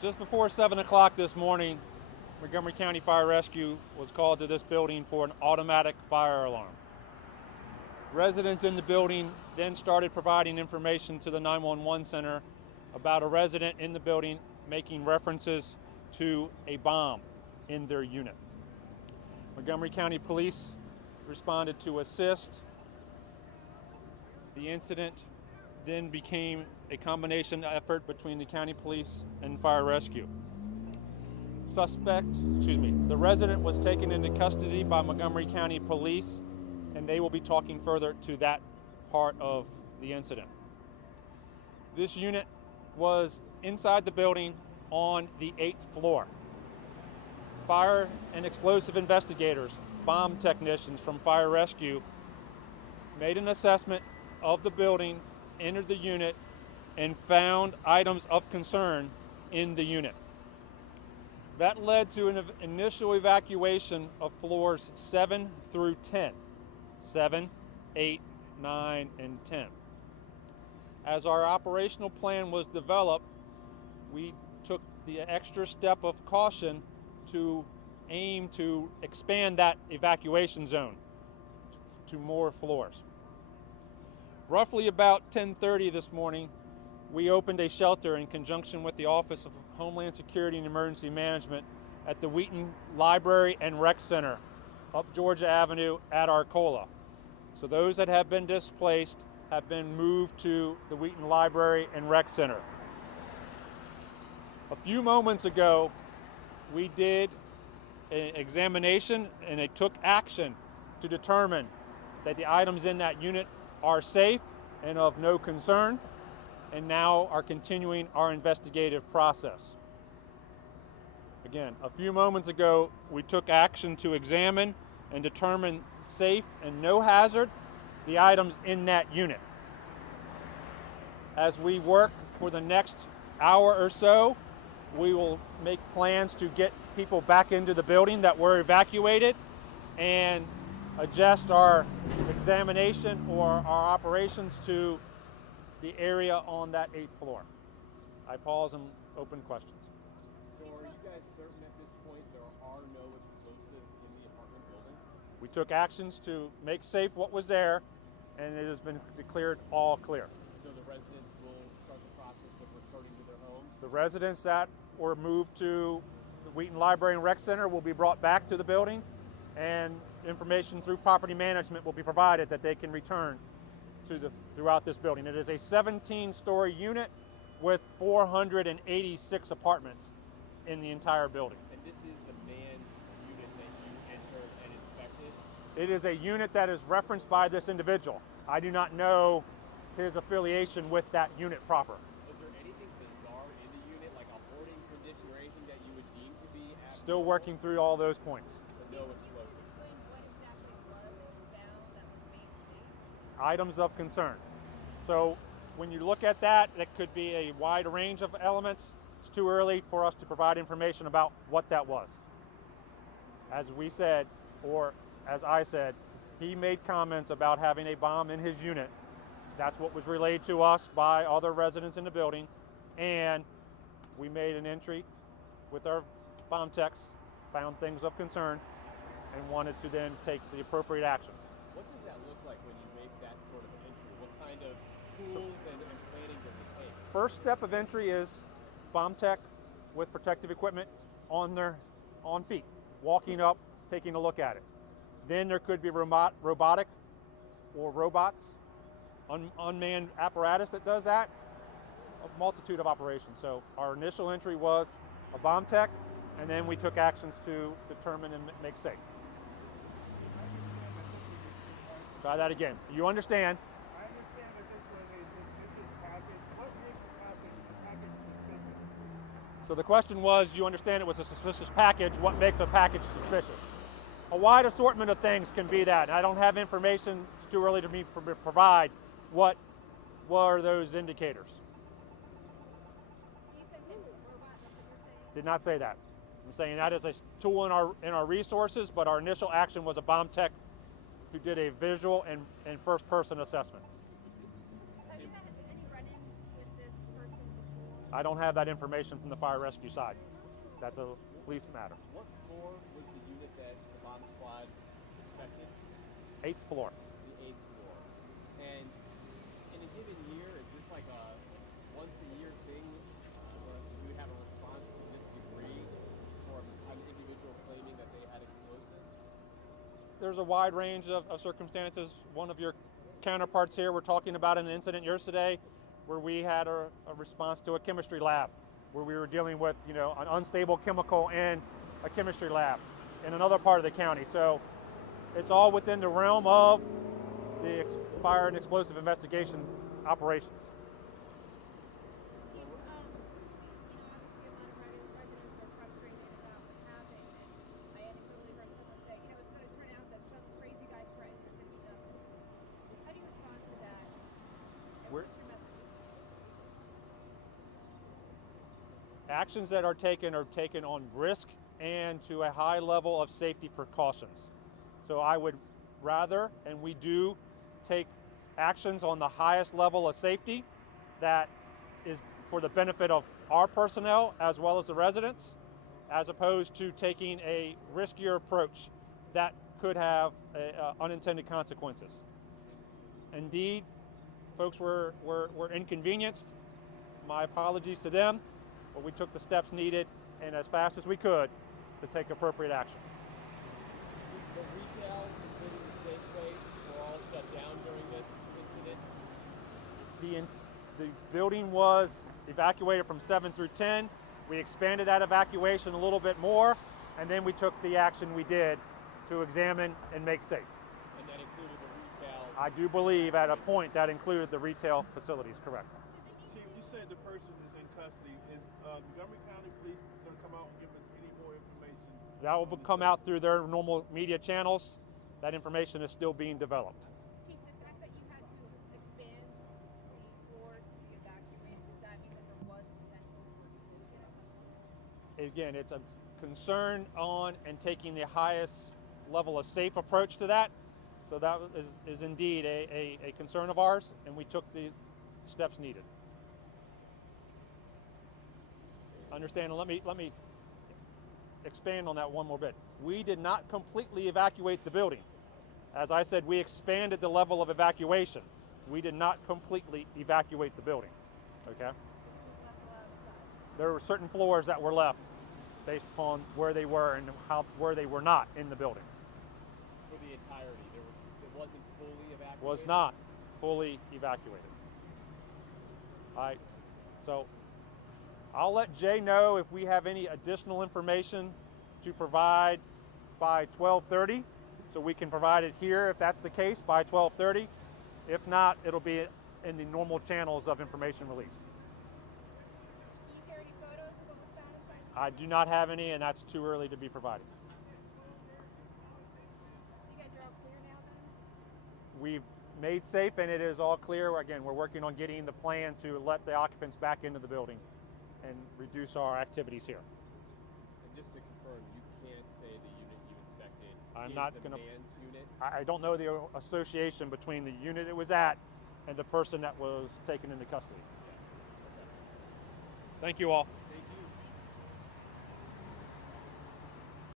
Just before 7 o'clock this morning, Montgomery County Fire Rescue was called to this building for an automatic fire alarm. Residents in the building then started providing information to the 911 center about a resident in the building making references to a bomb in their unit. Montgomery County Police responded to assist. The incident then became a combination effort between the county police and fire rescue. The resident was taken into custody by Montgomery County Police, and they will be talking further to that part of the incident. This unit was inside the building on the 8th floor. Fire and explosive investigators, bomb technicians from fire rescue made an assessment of the building, entered the unit, and found items of concern in the unit. That led to an initial evacuation of floors 7 through 10. 7, 8, 9, and 10. As our operational plan was developed, we took the extra step of caution to aim to expand that evacuation zone to more floors. Roughly about 10:30 this morning, we opened a shelter in conjunction with the Office of Homeland Security and Emergency Management at the Wheaton Library and Rec Center up Georgia Avenue at Arcola. So those that have been displaced have been moved to the Wheaton Library and Rec Center. A few moments ago, we did an examination and it took action to determine that the items in that unit are safe and of no concern, and now are continuing our investigative process. Again, a few moments ago, we took action to examine and determine safe and no hazard the items in that unit. As we work for the next hour or so, we will make plans to get people back into the building that were evacuated and adjust our examination or our operations to the area on that 8th floor. I pause and open questions. So are you guys certain at this point there are no explosives in the apartment building? We took actions to make safe what was there, and it has been declared all clear. So the residents will start the process of returning to their homes? The residents that were moved to the Wheaton Library and Rec Center will be brought back to the building, and information through property management will be provided that they can return to throughout this building. It is a 17-story unit with 486 apartments in the entire building. And this is the man's unit that you entered and inspected? It is a unit that is referenced by this individual. I do not know his affiliation with that unit proper. Was there anything bizarre in the unit, like a hoarding condition or anything that you would deem to be abnormal? Still working through all those points. But no explosives. Items of concern. So when you look at that, that could be a wide range of elements. It's too early for us to provide information about what that was. As we said, or as I said, he made comments about having a bomb in his unit. That's what was relayed to us by other residents in the building, and we made an entry with our bomb techs, found things of concern, and wanted to then take the appropriate actions. What does that look like when you make that sort of entry? What kind of tools and planning does it take? First step of entry is bomb tech with protective equipment on feet, walking up, taking a look at it. Then there could be robotic or robots, unmanned apparatus that does that, a multitude of operations. So our initial entry was a bomb tech, and then we took actions to determine and make safe. Try that again. You understand? I understand that this was a suspicious package. What makes the package suspicious? So the question was, you understand it was a suspicious package, what makes a package suspicious? A wide assortment of things can be that. I don't have information, it's too early to me to provide what were those indicators. You said it's a robot, that's what you're saying? Did not say that. I'm saying that is a tool in our resources, but our initial action was a bomb tech who did a visual and first person assessment. Have you had any run-ins with this person before? I don't have that information from the fire rescue side. That's a police matter. What floor was the unit that the bomb squad inspected? 8th floor. The 8th floor. And in a given year, is this like a once-a-year thing, or do you have a response to this degree from an individual claiming that they had explosives? There's a wide range of circumstances. One of your counterparts here, we're talking about an incident yesterday where we had a response to a chemistry lab, where we were dealing with, an unstable chemical in a chemistry lab in another part of the county. So it's all within the realm of the fire and explosive investigation operations. Obviously, a lot of residents are frustrated about what happened. And I anecdotally heard someone say, it's going to turn out that some crazy guy threatened us and he doesn't. How do you respond to that? And We're- what's your message? Actions that are taken on risk and to a high level of safety precautions. So I would rather, and we do, take actions on the highest level of safety that is for the benefit of our personnel as well as the residents, as opposed to taking a riskier approach that could have unintended consequences. Indeed, folks were inconvenienced. My apologies to them, but we took the steps needed and as fast as we could to take appropriate action. The retail, including the Safeway, were all shut down during this incident? The building was evacuated from 7 through 10. We expanded that evacuation a little bit more, and then we took the action we did to examine and make safe. And that included the retail? I do believe at a point that included the retail facilities, correct. Chief, you said the person is in custody. Is Montgomery County Police going to come out and give us any more information? That will come out through their normal media channels. That information is still being developed. Chief, the fact that you had to expand the floors to be evacuated, does that mean that there was potential for explosion at some point? Again, it's a concern on and taking the highest level of safe approach to that. So that is indeed a concern of ours, and we took the steps needed. Understand, and let me expand on that one more bit. We did not completely evacuate the building. As I said, we expanded the level of evacuation. We did not completely evacuate the building, okay? There were certain floors that were left based upon where they were and where they were not in the building. For the entirety, it wasn't fully evacuated? Was not fully evacuated. All right, so I'll let Jay know if we have any additional information to provide by 12:30, so we can provide it here if that's the case by 12:30. If not, it'll be in the normal channels of information release. Can you share any photos of what was found inside? I do not have any, and that's too early to be provided. You guys are all clear now then? We've made safe, and it is all clear. Again, we're working on getting the plan to let the occupants back into the building and reduce our activities here. And just to confirm, you can't say the unit you inspected I'm is not the gonna- man's unit? I don't know the association between the unit it was at and the person that was taken into custody. Yeah. Okay. Thank you all.